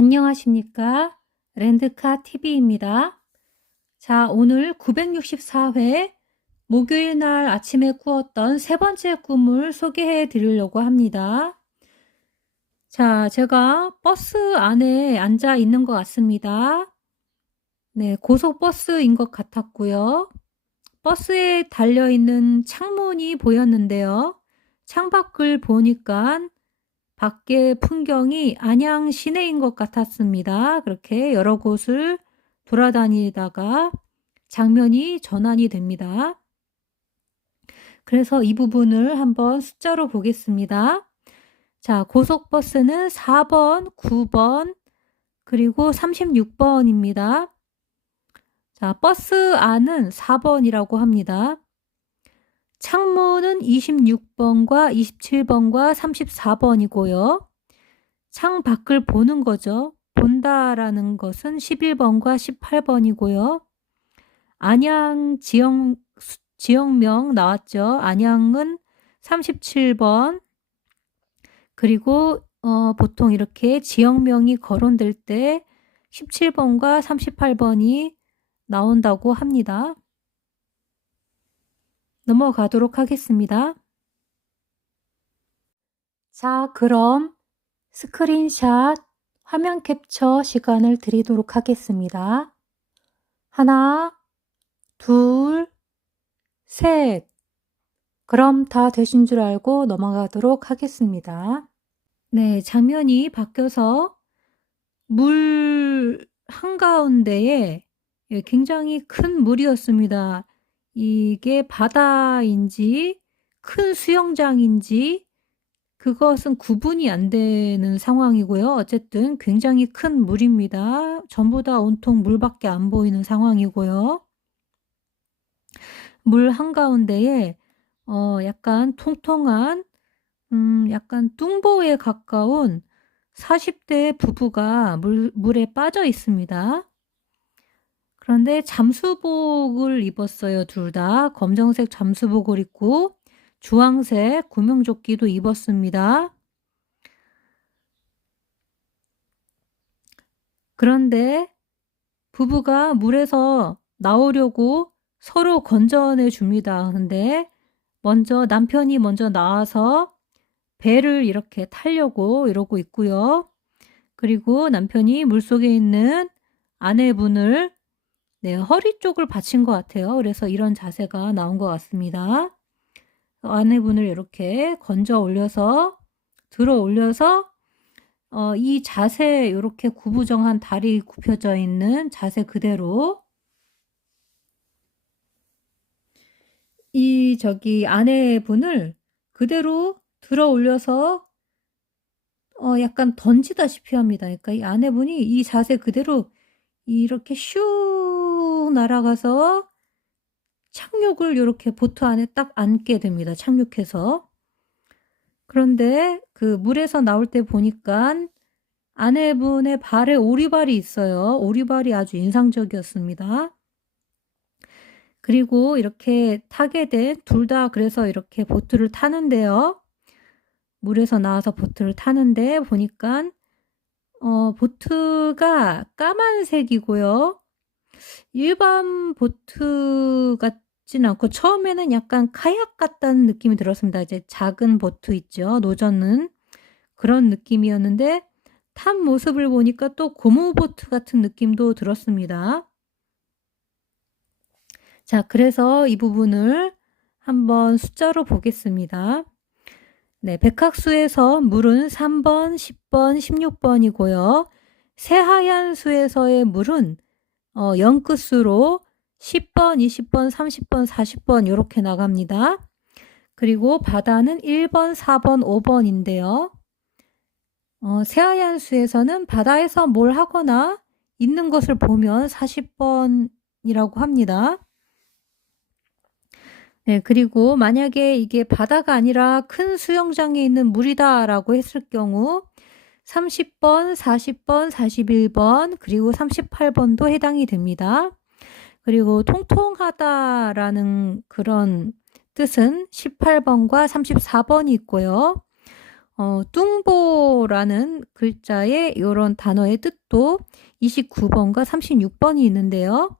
안녕하십니까? 렌드카 TV입니다. 자, 오늘 964회 목요일 날 아침에 꾸었던 세 번째 꿈을 소개해 드리려고 합니다. 자, 제가 버스 안에 앉아 있는 것 같습니다. 네, 고속버스인 것 같았고요. 버스에 달려있는 창문이 보였는데요. 창밖을 보니까 밖의 풍경이 안양 시내인 것 같았습니다. 그렇게 여러 곳을 돌아다니다가 장면이 전환이 됩니다. 그래서 이 부분을 한번 숫자로 보겠습니다. 자, 고속버스는 4번, 9번, 그리고 36번입니다. 자, 버스 안은 4번이라고 합니다. 창문은 26번과 27번과 34번이고요. 창 밖을 보는 거죠. 본다라는 것은 11번과 18번이고요. 안양 지역명 나왔죠. 안양은 37번. 그리고 보통 이렇게 지역명이 거론될 때 17번과 38번이 나온다고 합니다. 넘어가도록 하겠습니다. 자, 그럼 스크린샷 화면 캡처 시간을 드리도록 하겠습니다. 하나, 둘, 셋. 그럼 다 되신 줄 알고 넘어가도록 하겠습니다. 네, 장면이 바뀌어서 물 한가운데에 굉장히 큰 물이었습니다. 이게 바다인지 큰 수영장인지 그것은 구분이 안 되는 상황이고요. 어쨌든 굉장히 큰 물입니다. 전부 다 온통 물밖에 안 보이는 상황이고요. 물 한가운데에 약간 통통한 약간 뚱보에 가까운 40대 부부가 물에 빠져 있습니다. 그런데 잠수복을 입었어요. 둘 다 검정색 잠수복을 입고 주황색 구명조끼도 입었습니다. 그런데 부부가 물에서 나오려고 서로 건져내 줍니다. 근데 남편이 먼저 나와서 배를 이렇게 타려고 이러고 있고요. 그리고 남편이 물속에 있는 아내분을 허리 쪽을 받친 것 같아요. 그래서 이런 자세가 나온 것 같습니다. 아내분을 이렇게 들어 올려서 이 자세, 이렇게 구부정한 다리 굽혀져 있는 자세 그대로 아내분을 그대로 들어 올려서 약간 던지다시피 합니다. 그러니까 이 아내분이 이 자세 그대로 이렇게 슉 날아가서 착륙을 이렇게 보트 안에 딱 앉게 됩니다. 착륙해서. 그런데 그 물에서 나올 때 보니까 아내분의 발에 오리발이 있어요. 오리발이 아주 인상적이었습니다. 그리고 이렇게 타게 된 둘 다 그래서 이렇게 보트를 타는데요. 물에서 나와서 보트를 타는데 보니까 보트가 까만색이고요. 일반 보트 같진 않고 처음에는 약간 카약 같다는 느낌이 들었습니다. 이제 작은 보트 있죠. 노젓는 그런 느낌이었는데 탄 모습을 보니까 또 고무보트 같은 느낌도 들었습니다. 자, 그래서 이 부분을 한번 숫자로 보겠습니다. 네, 백학수에서 물은 3번, 10번, 16번이고요. 새하얀 수에서의 물은 0끝수로 10번, 20번, 30번, 40번 이렇게 나갑니다. 그리고 바다는 1번, 4번, 5번인데요. 새하얀 수에서는 바다에서 뭘 하거나 있는 것을 보면 40번이라고 합니다. 네, 그리고 만약에 이게 바다가 아니라 큰 수영장에 있는 물이다라고 했을 경우 30번, 40번, 41번, 그리고 38번도 해당이 됩니다. 그리고 통통하다라는 그런 뜻은 18번과 34번이 있고요. 뚱보라는 글자의 요런 단어의 뜻도 29번과 36번이 있는데요.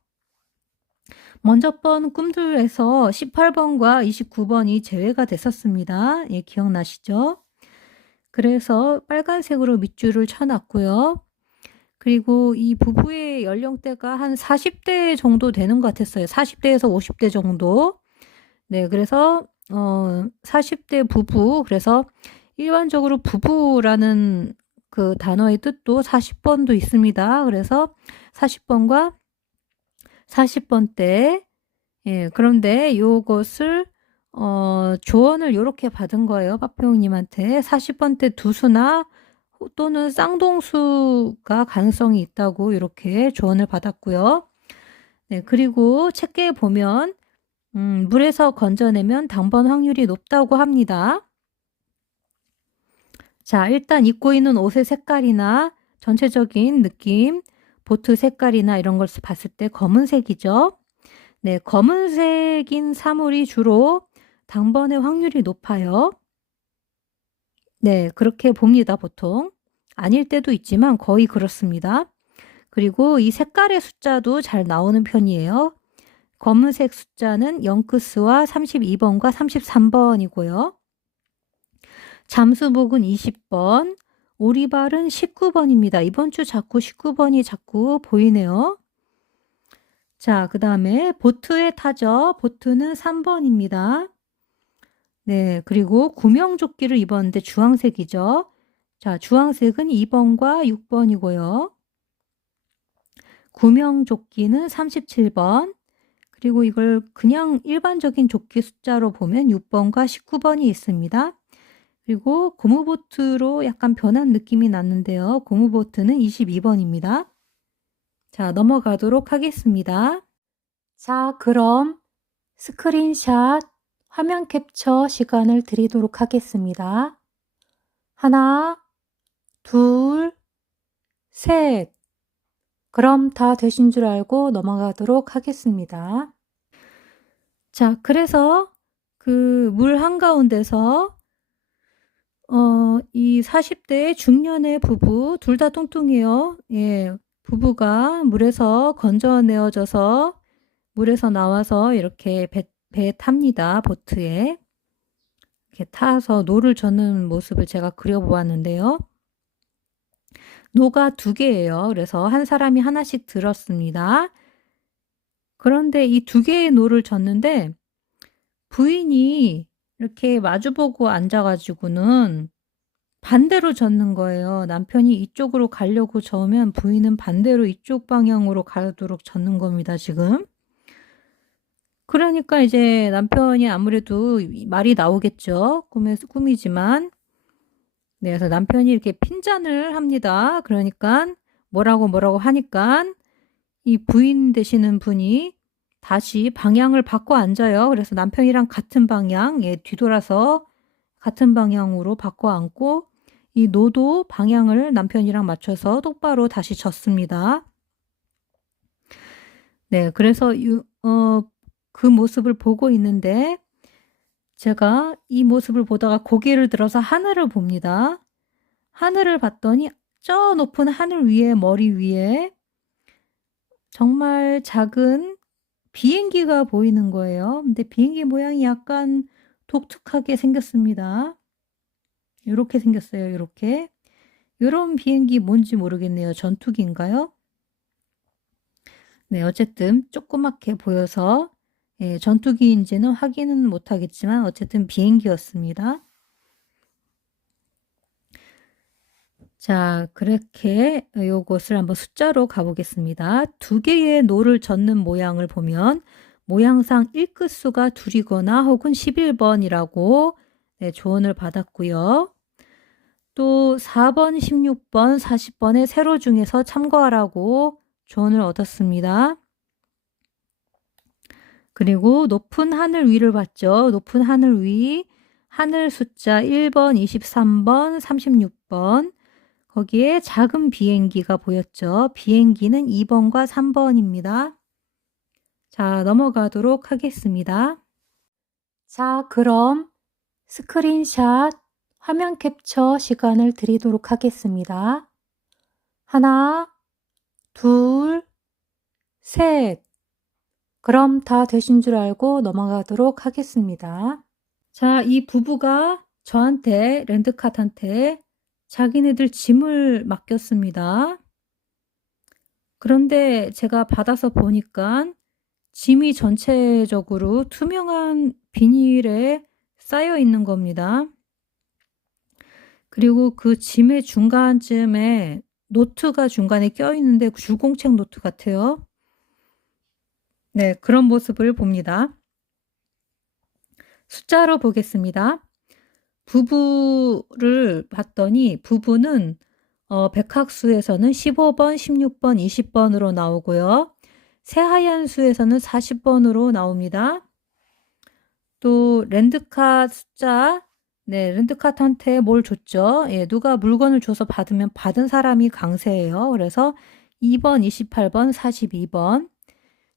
먼저 번 꿈들에서 18번과 29번이 제외가 됐었습니다. 예, 기억나시죠? 그래서 빨간색으로 밑줄을 쳐놨고요. 그리고 이 부부의 연령대가 한 40대 정도 되는 것 같았어요. 40대에서 50대 정도. 네, 그래서 40대 부부, 그래서 일반적으로 부부라는 그 단어의 뜻도 40번도 있습니다. 그래서 40번과 40번 때, 예, 그런데 요것을 조언을 요렇게 받은 거예요. 파표형님한테. 40번 때 두수나 또는 쌍동수가 가능성이 있다고 이렇게 조언을 받았고요. 네, 그리고 책계에 보면 물에서 건져내면 당번 확률이 높다고 합니다. 자, 일단 입고 있는 옷의 색깔이나 전체적인 느낌, 보트 색깔이나 이런 걸 봤을 때 검은색이죠. 네, 검은색인 사물이 주로 당번의 확률이 높아요. 네, 그렇게 봅니다, 보통. 아닐 때도 있지만 거의 그렇습니다. 그리고 이 색깔의 숫자도 잘 나오는 편이에요. 검은색 숫자는 영크스와 32번과 33번이고요. 잠수복은 20번, 오리발은 19번입니다. 이번 주 자꾸 19번이 자꾸 보이네요. 자, 그 다음에 보트에 타죠. 보트는 3번입니다. 네, 그리고 구명조끼를 입었는데 주황색이죠. 자, 주황색은 2번과 6번이고요. 구명조끼는 37번. 그리고 이걸 그냥 일반적인 조끼 숫자로 보면 6번과 19번이 있습니다. 그리고 고무보트로 약간 변한 느낌이 났는데요. 고무보트는 22번입니다. 자, 넘어가도록 하겠습니다. 자, 그럼 스크린샷 화면 캡처 시간을 드리도록 하겠습니다. 하나, 둘, 셋. 그럼 다 되신 줄 알고 넘어가도록 하겠습니다. 자, 그래서 그 물 한가운데서 이 40대 중년의 부부, 둘 다 뚱뚱해요. 예, 부부가 물에서 건져내어져서 물에서 나와서 이렇게 배에 탑니다. 보트에. 이렇게 타서 노를 젓는 모습을 제가 그려보았는데요. 노가 2개예요. 그래서 한 사람이 하나씩 들었습니다. 그런데 이 2개의 노를 젓는데 부인이 이렇게 마주보고 앉아가지고는 반대로 젓는 거예요. 남편이 이쪽으로 가려고 저으면 부인은 반대로 이쪽 방향으로 가도록 젓는 겁니다, 지금. 그러니까 이제 남편이 아무래도 말이 나오겠죠. 꿈이지만. 네, 그래서 남편이 이렇게 핀잔을 합니다. 그러니까 뭐라고 하니까 이 부인 되시는 분이 다시 방향을 바꿔 앉아요. 그래서 남편이랑 같은 방향, 예, 뒤돌아서 같은 방향으로 바꿔 앉고 이 노도 방향을 남편이랑 맞춰서 똑바로 다시 젓습니다. 네, 그래서 그 모습을 보고 있는데 제가 이 모습을 보다가 고개를 들어서 하늘을 봅니다. 하늘을 봤더니 저 높은 하늘 위에, 머리 위에 정말 작은 비행기가 보이는 거예요. 근데 비행기 모양이 약간 독특하게 생겼습니다. 이렇게 생겼어요. 이렇게. 이런 비행기 뭔지 모르겠네요. 전투기인가요? 네, 어쨌든 조그맣게 보여서 예, 전투기인지는 확인은 못하겠지만 어쨌든 비행기였습니다. 자, 그렇게 요것을 한번 숫자로 가보겠습니다. 2개의 노를 젓는 모양을 보면 모양상 1끝수가 2이거나 혹은 11번이라고 네, 조언을 받았고요. 또 4번, 16번, 40번의 세로 중에서 참고하라고 조언을 얻었습니다. 그리고 높은 하늘 위를 봤죠. 높은 하늘 위, 하늘 숫자 1번, 23번, 36번. 거기에 작은 비행기가 보였죠. 비행기는 2번과 3번입니다. 자, 넘어가도록 하겠습니다. 자, 그럼 스크린샷 화면 캡처 시간을 드리도록 하겠습니다. 하나, 둘, 셋. 그럼 다 되신 줄 알고 넘어가도록 하겠습니다. 자, 이 부부가 저한테, 렌드카트한테 자기네들 짐을 맡겼습니다. 그런데 제가 받아서 보니까 짐이 전체적으로 투명한 비닐에 쌓여 있는 겁니다. 그리고 그 짐의 중간쯤에 노트가 중간에 껴있는데 줄공책 노트 같아요. 네, 그런 모습을 봅니다. 숫자로 보겠습니다. 부부를 봤더니 부부는 백학수에서는 15번, 16번, 20번으로 나오고요. 새하얀 수에서는 40번으로 나옵니다. 또 렌드카트 숫자, 네, 렌드카트한테 뭘 줬죠? 예, 누가 물건을 줘서 받으면 받은 사람이 강세예요. 그래서 2번, 28번, 42번.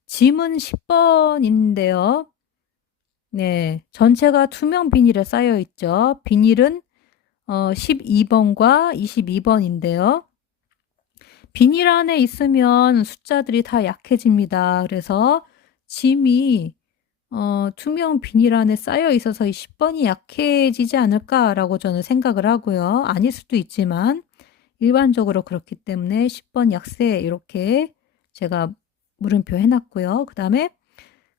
짐은 10번인데요. 네, 전체가 투명 비닐에 쌓여 있죠. 비닐은 12번과 22번인데요. 비닐 안에 있으면 숫자들이 다 약해집니다. 그래서 짐이 투명 비닐 안에 쌓여 있어서 이 10번이 약해지지 않을까라고 저는 생각을 하고요. 아닐 수도 있지만 일반적으로 그렇기 때문에 10번 약세 이렇게 제가 물음표 해놨고요. 그 다음에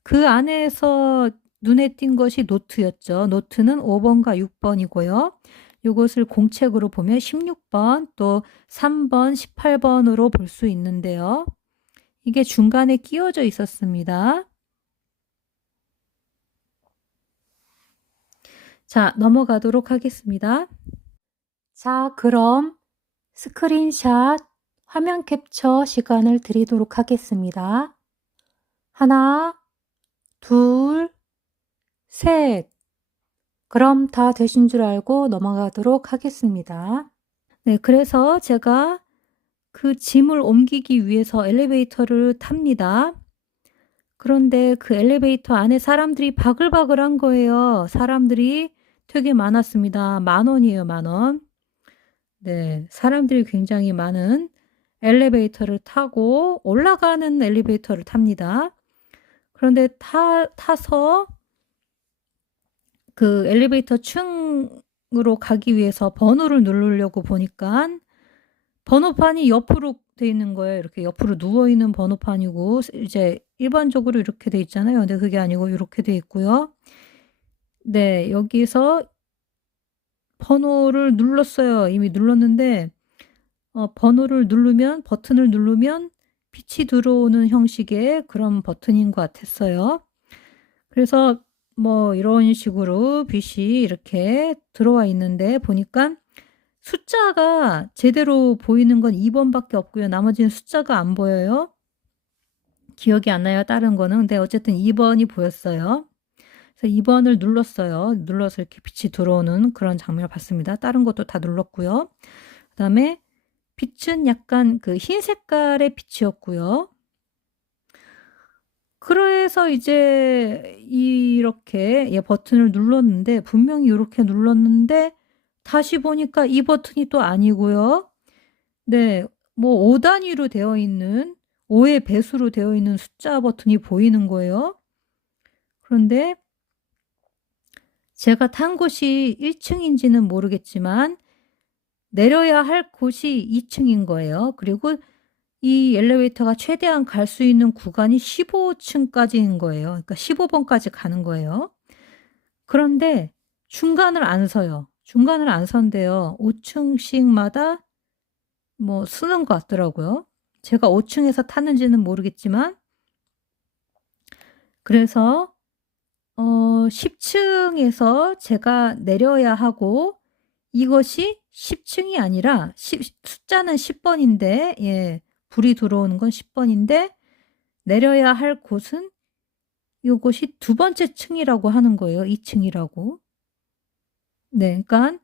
그 안에서 눈에 띈 것이 노트였죠. 노트는 5번과 6번이고요. 이것을 공책으로 보면 16번 또 3번, 18번으로 볼 수 있는데요. 이게 중간에 끼워져 있었습니다. 자, 넘어가도록 하겠습니다. 자, 그럼 스크린샷 화면 캡처 시간을 드리도록 하겠습니다. 하나, 둘, 셋. 그럼 다 되신 줄 알고 넘어가도록 하겠습니다. 네, 그래서 제가 그 짐을 옮기기 위해서 엘리베이터를 탑니다. 그런데 그 엘리베이터 안에 사람들이 바글바글한 거예요. 사람들이 되게 많았습니다. 10,000원이에요, 10,000원. 네, 사람들이 굉장히 많은 엘리베이터를 타고 올라가는 엘리베이터를 탑니다. 그런데 타서 그 엘리베이터 층으로 가기 위해서 번호를 누르려고 보니까 번호판이 옆으로 돼 있는 거예요. 이렇게 옆으로 누워 있는 번호판이고 이제 일반적으로 이렇게 돼 있잖아요. 근데 그게 아니고 이렇게 돼 있고요. 네, 여기서 번호를 눌렀어요. 이미 눌렀는데 번호를 누르면 버튼을 누르면 빛이 들어오는 형식의 그런 버튼인 것 같았어요. 그래서 뭐 이런 식으로 빛이 이렇게 들어와 있는데 보니까 숫자가 제대로 보이는 건 2번밖에 없고요. 나머지는 숫자가 안 보여요. 기억이 안 나요. 다른 거는. 근데 어쨌든 2번이 보였어요. 그래서 2번을 눌렀어요. 눌러서 이렇게 빛이 들어오는 그런 장면을 봤습니다. 다른 것도 다 눌렀고요. 그 다음에 빛은 약간 그 흰 색깔의 빛이었고요. 그래서 이제 이렇게 버튼을 눌렀는데 분명히 이렇게 눌렀는데 다시 보니까 이 버튼이 또 아니고요. 네, 뭐 5단위로 되어 있는 5의 배수로 되어 있는 숫자 버튼이 보이는 거예요. 그런데 제가 탄 곳이 1층인지는 모르겠지만 내려야 할 곳이 2층인 거예요. 그리고 이 엘리베이터가 최대한 갈 수 있는 구간이 15층까지인 거예요. 그러니까 15번까지 가는 거예요. 그런데 중간을 안 서요. 중간을 안 선대요. 5층씩마다 뭐 쓰는 것 같더라고요. 제가 5층에서 탔는지는 모르겠지만 그래서 10층에서 제가 내려야 하고 이것이 10층이 아니라 숫자는 10번인데 예, 불이 들어오는 건 10번인데 내려야 할 곳은 이곳이 두 번째 층이라고 하는 거예요. 2층이라고. 네, 그러니까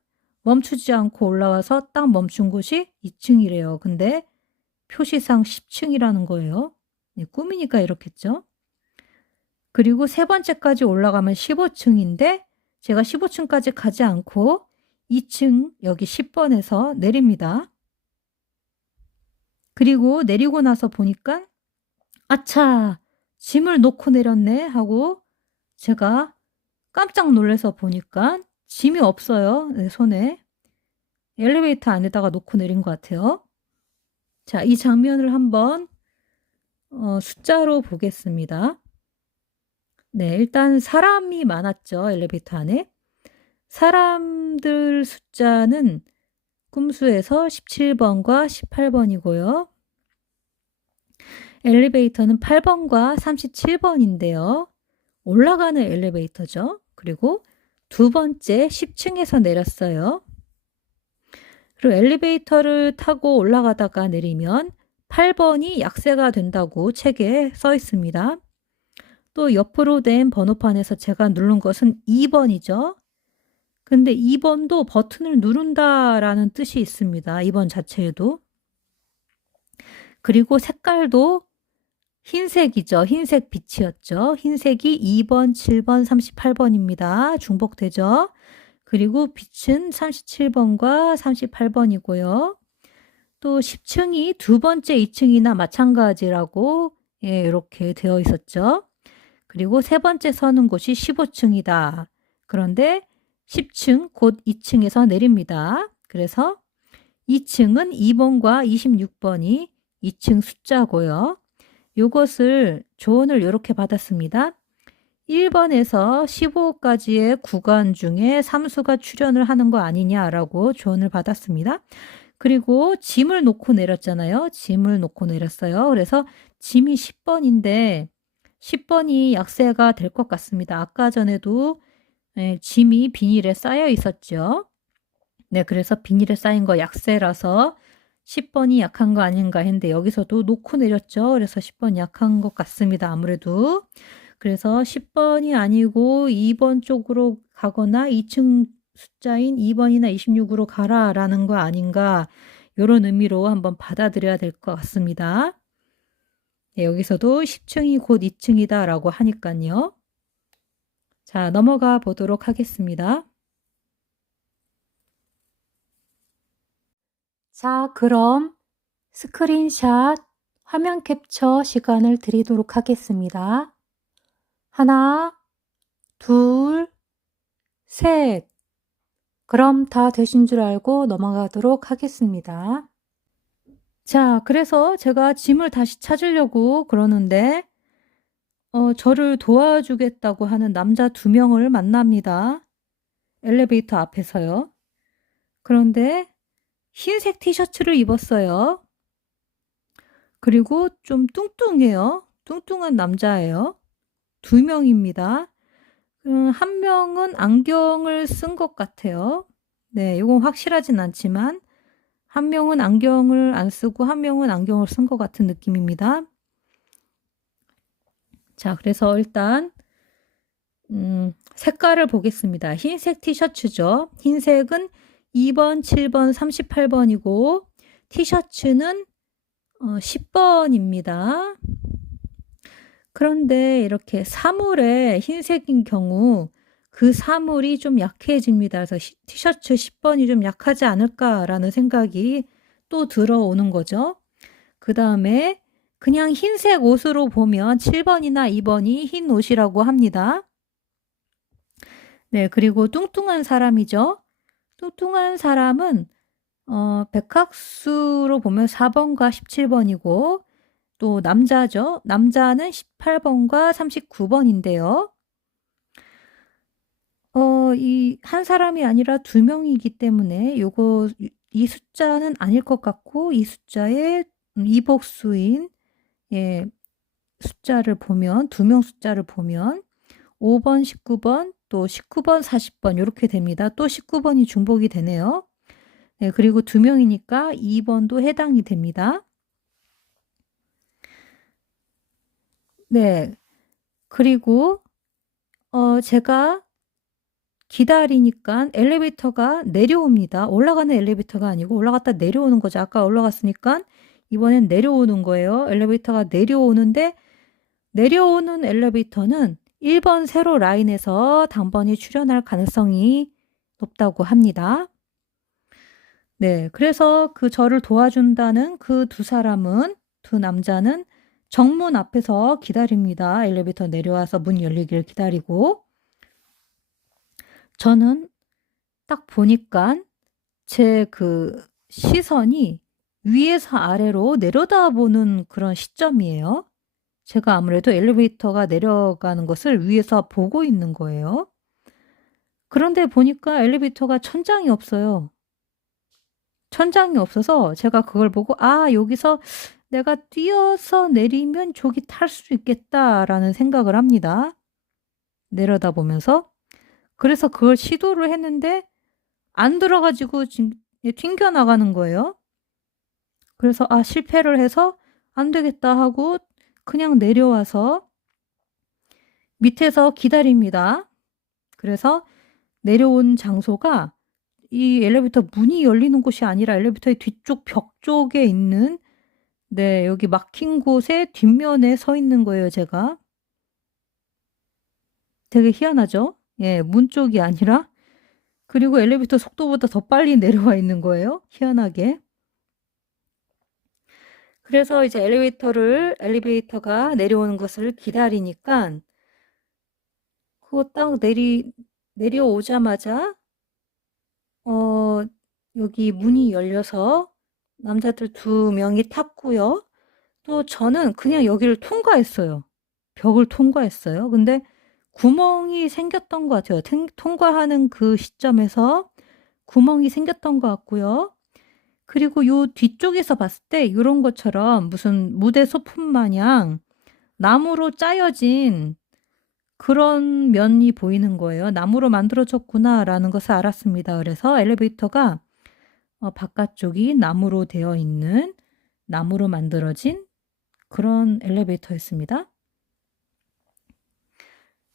멈추지 않고 올라와서 딱 멈춘 곳이 2층이래요. 근데 표시상 10층이라는 거예요. 네, 꿈이니까 이렇겠죠. 그리고 세 번째까지 올라가면 15층인데 제가 15층까지 가지 않고 2층 여기 10번에서 내립니다. 그리고 내리고 나서 보니까 '아차. 짐을 놓고 내렸네.' 하고 제가 깜짝 놀라서 보니까 짐이 없어요, 네 손에. 엘리베이터 안에다가 놓고 내린 것 같아요. 자, 이 장면을 한번 숫자로 보겠습니다. 네, 일단 사람이 많았죠, 엘리베이터 안에. 사람들 숫자는 꼼수에서 17번과 18번이고요. 엘리베이터는 8번과 37번인데요. 올라가는 엘리베이터죠. 그리고 두 번째 10층에서 내렸어요. 그리고 엘리베이터를 타고 올라가다가 내리면 8번이 약세가 된다고 책에 써 있습니다. 또 옆으로 된 번호판에서 제가 누른 것은 2번이죠. 근데 2번도 버튼을 누른다라는 뜻이 있습니다. 2번 자체에도. 그리고 색깔도 흰색이죠. 흰색 빛이었죠. 흰색이 2번, 7번, 38번입니다. 중복되죠. 그리고 빛은 37번과 38번이고요. 또 10층이 두 번째 2층이나 마찬가지라고 이렇게 되어 있었죠. 그리고 세 번째 서는 곳이 15층이다. 그런데 10층 곧 2층에서 내립니다. 그래서 2층은 2번과 26번이 2층 숫자고요. 요것을 조언을 이렇게 받았습니다. 1번에서 15까지의 구간 중에 삼수가 출현을 하는 거 아니냐라고 조언을 받았습니다. 그리고 짐을 놓고 내렸잖아요. 짐을 놓고 내렸어요. 그래서 짐이 10번인데 10번이 약세가 될 것 같습니다. 아까 전에도 짐이 비닐에 쌓여 있었죠. 네, 그래서 비닐에 쌓인 거 약세라서 10번이 약한 거 아닌가 했는데 여기서도 놓고 내렸죠. 그래서 10번 약한 것 같습니다. 아무래도. 그래서 10번이 아니고 2번 쪽으로 가거나 2층 숫자인 2번이나 26으로 가라라는 거 아닌가, 이런 의미로 한번 받아들여야 될 것 같습니다. 네, 여기서도 10층이 곧 2층이다 라고 하니까요. 자, 넘어가 보도록 하겠습니다. 자, 그럼 스크린샷 화면 캡처 시간을 드리도록 하겠습니다. 하나, 둘, 셋. 그럼 다 되신 줄 알고 넘어가도록 하겠습니다. 자, 그래서 제가 짐을 다시 찾으려고 그러는데 저를 도와주겠다고 하는 남자 2명을 만납니다. 엘리베이터 앞에서요. 그런데 흰색 티셔츠를 입었어요. 그리고 좀 뚱뚱해요. 뚱뚱한 남자예요. 2명입니다. 1명은 안경을 쓴 것 같아요. 네, 이건 확실하진 않지만 1명은 안경을 안 쓰고 1명은 안경을 쓴 것 같은 느낌입니다. 자, 그래서 일단 색깔을 보겠습니다. 흰색 티셔츠죠. 흰색은 2번, 7번, 38번이고 티셔츠는 10번입니다. 그런데 이렇게 사물에 흰색인 경우 그 사물이 좀 약해집니다. 그래서 티셔츠 10번이 좀 약하지 않을까라는 생각이 또 들어오는 거죠. 그 다음에 그냥 흰색 옷으로 보면 7번이나 2번이 흰 옷이라고 합니다. 네, 그리고 뚱뚱한 사람이죠. 뚱뚱한 사람은 백학수로 보면 4번과 17번이고 또 남자죠. 남자는 18번과 39번인데요. 이 한 사람이 아니라 2명이기 때문에 이 숫자는 아닐 것 같고, 이 숫자의 이복수인 숫자를 보면 2명 숫자를 보면 5번, 19번, 또 19번, 40번 이렇게 됩니다. 또 19번이 중복이 되네요. 네, 그리고 2명이니까 2번도 해당이 됩니다. 네, 그리고 제가 기다리니까 엘리베이터가 내려옵니다. 올라가는 엘리베이터가 아니고 올라갔다 내려오는 거죠. 아까 올라갔으니까 이번엔 내려오는 거예요. 엘리베이터가 내려오는데 내려오는 엘리베이터는 1번 세로 라인에서 단번이 출현할 가능성이 높다고 합니다. 네. 그래서 그 저를 도와준다는 그 두 남자는 정문 앞에서 기다립니다. 엘리베이터 내려와서 문 열리길 기다리고. 저는 딱 보니까 제 그 시선이 위에서 아래로 내려다보는 그런 시점이에요. 제가 아무래도 엘리베이터가 내려가는 것을 위에서 보고 있는 거예요. 그런데 보니까 엘리베이터가 천장이 없어요. 천장이 없어서 제가 그걸 보고 '아 여기서 내가 뛰어서 내리면 저기 탈 수 있겠다.'라는 생각을 합니다, 내려다보면서. 그래서 그걸 시도를 했는데 안 들어 가지고 튕겨 나가는 거예요. 그래서 실패를 해서 '안 되겠다.' 하고 그냥 내려와서 밑에서 기다립니다. 그래서 내려온 장소가 이 엘리베이터 문이 열리는 곳이 아니라 엘리베이터의 뒤쪽 벽 쪽에 있는, 네, 여기 막힌 곳에 뒷면에 서 있는 거예요, 제가. 되게 희한하죠? 예, 문 쪽이 아니라. 그리고 엘리베이터 속도보다 더 빨리 내려와 있는 거예요, 희한하게. 그래서 이제 엘리베이터가 내려오는 것을 기다리니까 그거 딱 내려오자마자 여기 문이 열려서 남자들 2명이 탔고요. 또 저는 그냥 여기를 통과했어요. 벽을 통과했어요. 근데 구멍이 생겼던 것 같아요. 통과하는 그 시점에서 구멍이 생겼던 것 같고요. 그리고 요 뒤쪽에서 봤을 때 이런 것처럼 무슨 무대 소품 마냥 나무로 짜여진 그런 면이 보이는 거예요. '나무로 만들어졌구나.'라는 것을 알았습니다. 그래서 엘리베이터가 바깥쪽이 나무로 되어 있는, 나무로 만들어진 그런 엘리베이터였습니다.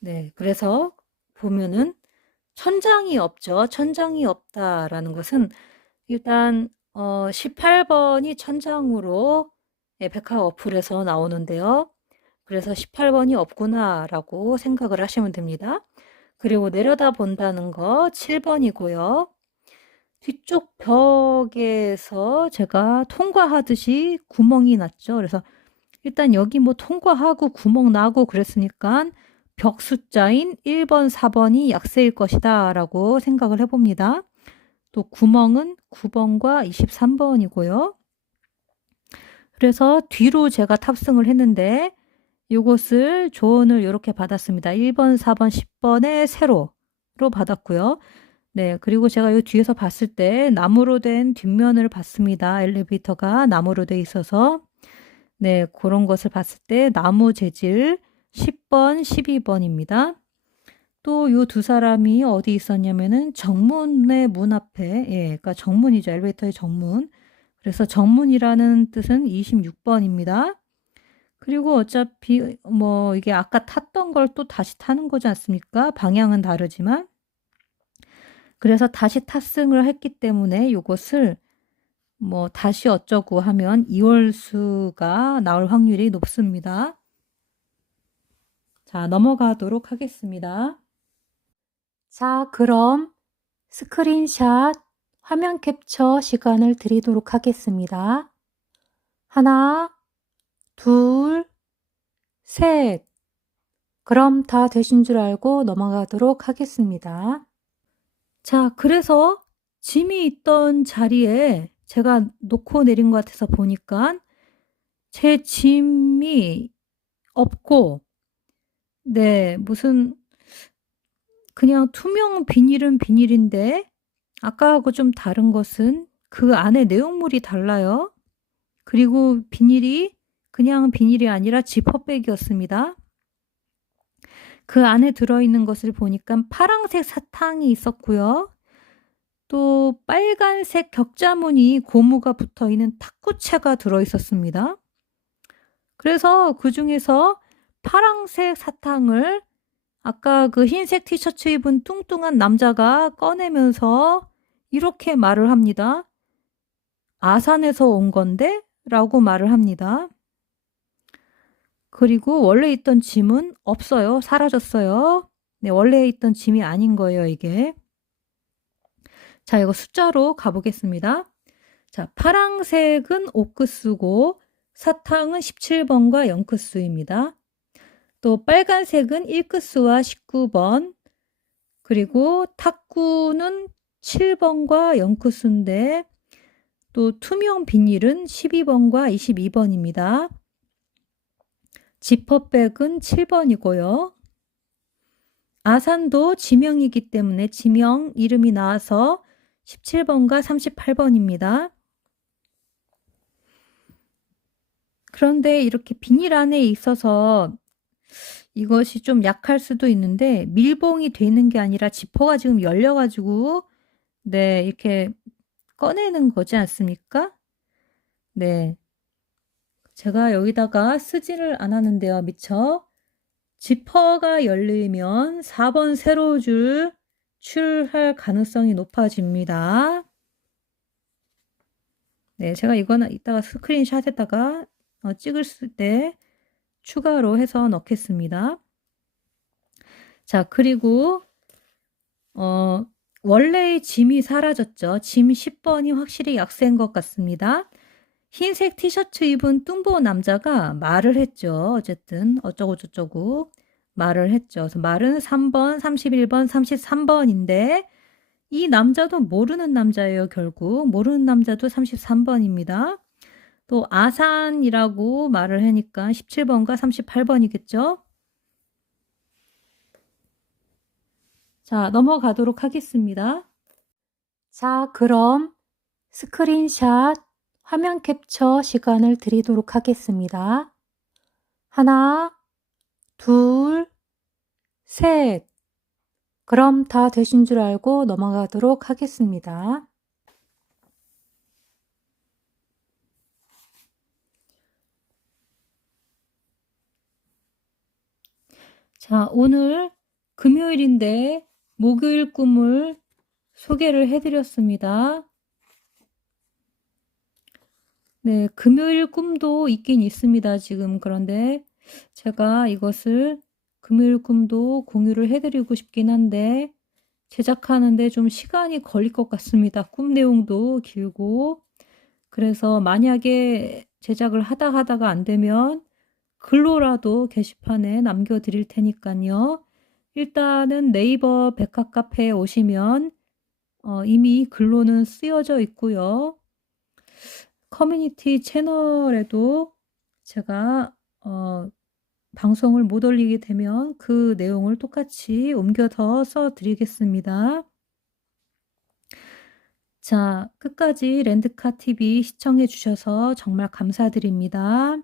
네. 그래서 보면은 천장이 없죠. 천장이 없다라는 것은 일단 18번이 천장으로, 예, 백화 어플에서 나오는데요. 그래서 18번이 없구나라고 생각을 하시면 됩니다. 그리고 내려다본다는 거 7번이고요. 뒤쪽 벽에서 제가 통과하듯이 구멍이 났죠. 그래서 일단 여기 뭐 통과하고 구멍 나고 그랬으니까 벽 숫자인 1번, 4번이 약세일 것이다 라고 생각을 해봅니다. 또 구멍은 9번과 23번이고요. 그래서 뒤로 제가 탑승을 했는데 이것을 조언을 이렇게 받았습니다. 1번, 4번, 10번에 세로로 받았고요. 네, 그리고 제가 이 뒤에서 봤을 때 나무로 된 뒷면을 봤습니다. 엘리베이터가 나무로 돼 있어서. 네, 그런 것을 봤을 때 나무 재질 10번, 12번입니다. 또 요 두 사람이 어디 있었냐면은 정문의 문 앞에, 예, 그러니까 정문이죠. 엘리베이터의 정문. 그래서 정문이라는 뜻은 26번입니다. 그리고 어차피 뭐 이게 아까 탔던 걸 또 다시 타는 거지 않습니까? 방향은 다르지만. 그래서 다시 탑승을 했기 때문에 요것을 뭐 다시 어쩌고 하면 이월수가 나올 확률이 높습니다. 자, 넘어가도록 하겠습니다. 자, 그럼 스크린샷 화면 캡처 시간을 드리도록 하겠습니다. 하나, 둘, 셋. 그럼 다 되신 줄 알고 넘어가도록 하겠습니다. 자, 그래서 짐이 있던 자리에 제가 놓고 내린 것 같아서 보니까 제 짐이 없고, 네, 무슨 그냥 투명 비닐은 비닐인데 아까하고 좀 다른 것은 그 안에 내용물이 달라요. 그리고 비닐이 그냥 비닐이 아니라 지퍼백이었습니다. 그 안에 들어있는 것을 보니까 파란색 사탕이 있었고요. 또 빨간색 격자무늬 고무가 붙어있는 탁구채가 들어있었습니다. 그래서 그 중에서 파란색 사탕을 아까 그 흰색 티셔츠 입은 뚱뚱한 남자가 꺼내면서 이렇게 말을 합니다. 아산에서 온 건데? 라고 말을 합니다. 그리고 원래 있던 짐은 없어요. 사라졌어요. 네, 원래 있던 짐이 아닌 거예요, 이게. 자, 이거 숫자로 가보겠습니다. 자, 파랑색은 옥크수고 사탕은 17번과 0크수입니다. 또 빨간색은 1크수와 19번, 그리고 탁구는 7번과 0크수인데 또 투명 비닐은 12번과 22번입니다. 지퍼백은 7번이고요. 아산도 지명이기 때문에 지명 이름이 나와서 17번과 38번입니다. 그런데 이렇게 비닐 안에 있어서 이것이 좀 약할 수도 있는데 밀봉이 되는 게 아니라 지퍼가 지금 열려가지고 네, 이렇게 꺼내는 거지 않습니까? 네. 제가 여기다가 쓰지를 않았는데요. 미처. 지퍼가 열리면 4번 세로줄 출할 가능성이 높아집니다. 네, 제가 이거는 이따가 스크린샷에다가 찍을 때 추가로 해서 넣겠습니다. 자, 그리고 원래의 짐이 사라졌죠. 짐 10번이 확실히 약세인 것 같습니다. 흰색 티셔츠 입은 뚱보 남자가 말을 했죠. 어쨌든 어쩌고 저쩌고 말을 했죠. 그래서 말은 3번, 31번, 33번인데 이 남자도 모르는 남자예요. 결국 모르는 남자도 33번입니다. 또 아산이라고 말을 하니까 17번과 38번이겠죠. 자, 넘어가도록 하겠습니다. 자, 그럼 스크린샷 화면 캡처 시간을 드리도록 하겠습니다. 하나, 둘, 셋. 그럼 다 되신 줄 알고 넘어가도록 하겠습니다. 자, 오늘 금요일인데 목요일 꿈을 소개를 해드렸습니다. 네, 금요일 꿈도 있긴 있습니다, 지금. 그런데 제가 이것을 금요일 꿈도 공유를 해드리고 싶긴 한데 제작하는데 좀 시간이 걸릴 것 같습니다. 꿈 내용도 길고. 그래서 만약에 제작을 하다가 안 되면 글로라도 게시판에 남겨드릴 테니까요. 일단은 네이버 백화 카페에 오시면 이미 글로는 쓰여져 있고요. 커뮤니티 채널에도 제가 방송을 못 올리게 되면 그 내용을 똑같이 옮겨서 써드리겠습니다. 자, 끝까지 랜드카 TV 시청해 주셔서 정말 감사드립니다.